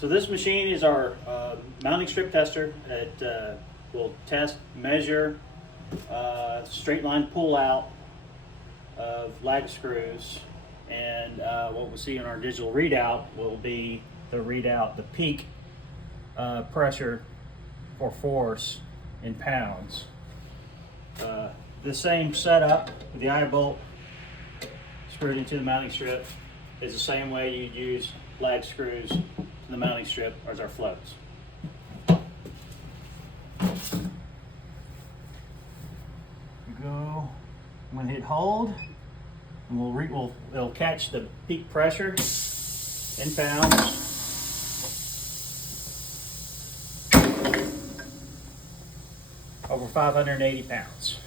So this machine is our mounting strip tester. It will test, measure, straight line pull out of lag screws, and what we'll see in our digital readout will be the peak pressure or force in pounds. The same setup with the eye bolt screwed into the mounting strip is the same way you'd use lag screws to the mounting strip as our floats. Go, I'm going to hit hold, and it'll catch the peak pressure in pounds. Over 580 pounds.